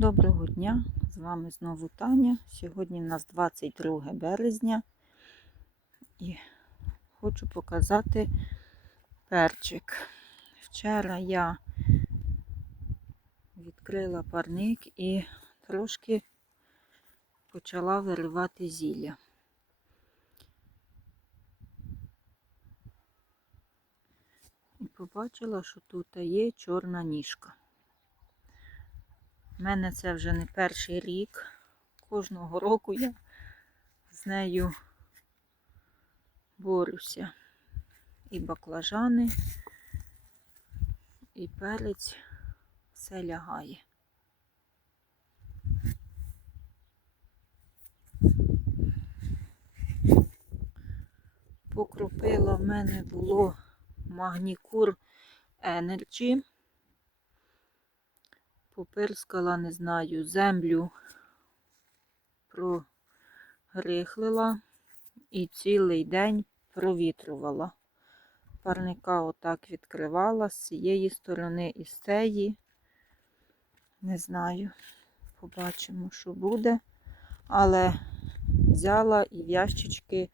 Доброго дня! З вами знову Таня. Сьогодні в нас 22 березня і хочу показати перчик. Вчора я відкрила парник і трошки почала виривати зілля. І побачила, що тут є чорна ніжка. У мене це вже не перший рік. Кожного року я з нею борюся. І баклажани, і перець все лягає. Покропила в мене було магнікур Energy попирскала, не знаю, землю прогрихлила і цілий день провітрювала. Парника отак відкривала з цієї сторони і з цієї. Не знаю, побачимо, що буде. Але взяла і в ящички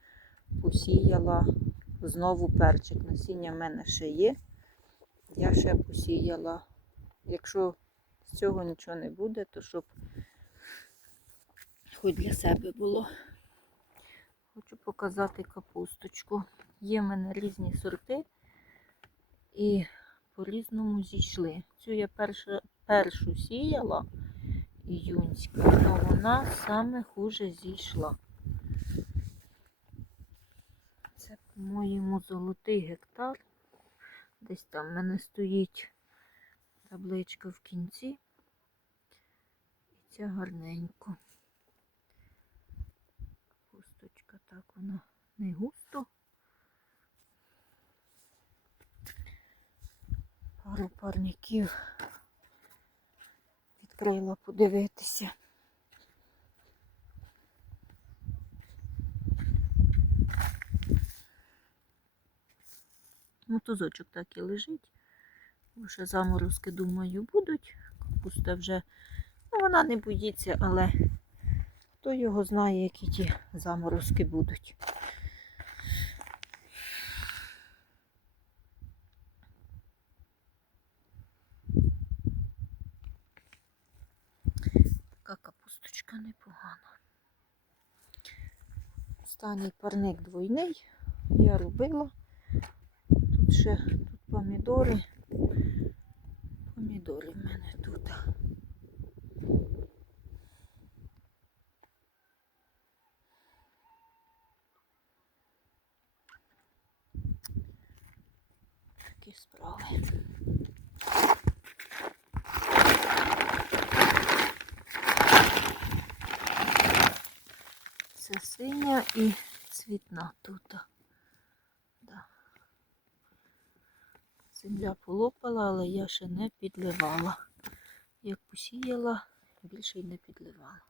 посіяла знову перчик. Насіння в мене ще є. Я ще посіяла. Якщо з цього нічого не буде, то щоб хоч для себе було. Хочу показати капусточку. Є в мене різні сорти і по-різному зійшли. Цю я першу, першу сіяла іюнська, але вона саме хуже зійшла. Це, по-моєму, золотий гектар. Десь там в мене стоїть табличка в кінці. І ця гарненько. Пусточка так вона не густо. Пару парників відкрила подивитися. Мотузочок так і лежить. Ще заморозки, думаю, будуть. Капуста вже, ну вона не боїться, але хто його знає, які ті заморозки будуть. Така капусточка непогана. Останній парник двойний я робила. Тут ще тут помідори. Помідори в мене тут. Такі справи. Це синя і цвітна тут. Земля полопала, але я ще не підливала. Як посіяла, більше й не підливала.